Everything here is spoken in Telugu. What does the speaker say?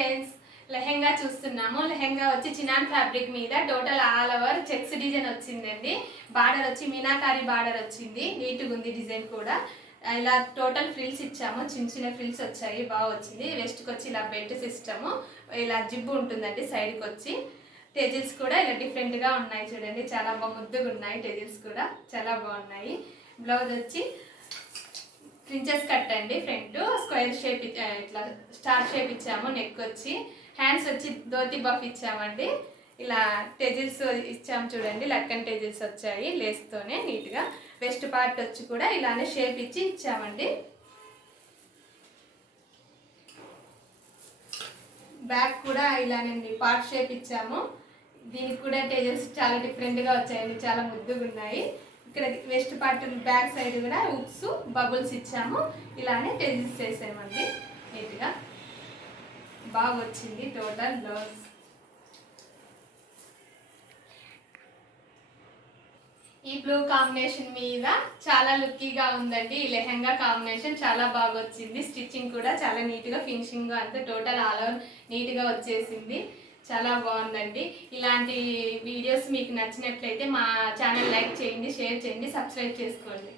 ఫ్రెండ్స్, లెహెంగా చూస్తున్నాము. లెహెంగా వచ్చి చినాన్ ఫ్యాబ్రిక్ మీద total all over checks design వచ్చిందండి. బార్డర్ వచ్చి మీనాకారి బార్డర్ వచ్చింది. నీట్గా ఉంది డిజైన్ కూడా. ఇలా టోటల్ ఫ్రిల్స్ ఇచ్చాము, చిన్న చిన్న ఫ్రిల్స్ వచ్చాయి, బాగా వచ్చింది. వెస్ట్కి వచ్చి ఇలా బెల్ట్ సిస్టము, ఇలా జిబ్బు ఉంటుందండి సైడ్కి వచ్చి. టెజిల్స్ కూడా ఇలా డిఫరెంట్గా ఉన్నాయి చూడండి, చాలా బాగా ముద్దుగా ఉన్నాయి. టెజిల్స్ కూడా చాలా బాగున్నాయి. బ్లౌజ్ వచ్చి ప్రిన్సెస్ కట్ అండి, ఫ్రంట్ స్క్వేర్ షేప్ ఇట్లా స్టార్ షేప్ ఇచ్చాము. నెక్ వచ్చి హ్యాండ్స్ వచ్చి ధోతి బఫ్ ఇచ్చామండి. ఇలా టెజిల్స్ ఇచ్చాము చూడండి, లక్కన్ టెజిల్స్ వచ్చాయి లేస్తోనే నీట్గా. వెస్ట్ పార్ట్ వచ్చి కూడా ఇలానే షేప్ ఇచ్చి ఇచ్చామండి. బ్యాక్ కూడా ఇలానే పార్ట్ షేప్ ఇచ్చాము. దీనికి కూడా టెజిల్స్ చాలా డిఫరెంట్గా వచ్చాయండి, చాలా ముద్దుగా ఉన్నాయి. ఇక్కడ వెస్ట్ పార్ట్ బ్యాక్ సైడ్ కూడా ఉక్స్ బబుల్స్ ఇచ్చాము. ఇలానే టెజిల్స్ వేసామండి నీట్గా. బాగా వచ్చింది టోటల్ బ్లౌజ్. ఈ బ్లూ కాంబినేషన్ మీద చాలా లుక్కీగా ఉందండి. ఈ లెహంగా కాంబినేషన్ చాలా బాగా వచ్చింది. స్టిచ్చింగ్ కూడా చాలా నీట్గా ఫినిషింగ్ అంతా టోటల్ ఆల్ ఓవర్ నీట్గా వచ్చేసింది. చాలా బాగుందండి. ఇలాంటి వీడియోస్ మీకు నచ్చినట్లయితే మా ఛానల్ లైక్ చేయండి, షేర్ చేయండి, సబ్స్క్రైబ్ చేసుకోండి.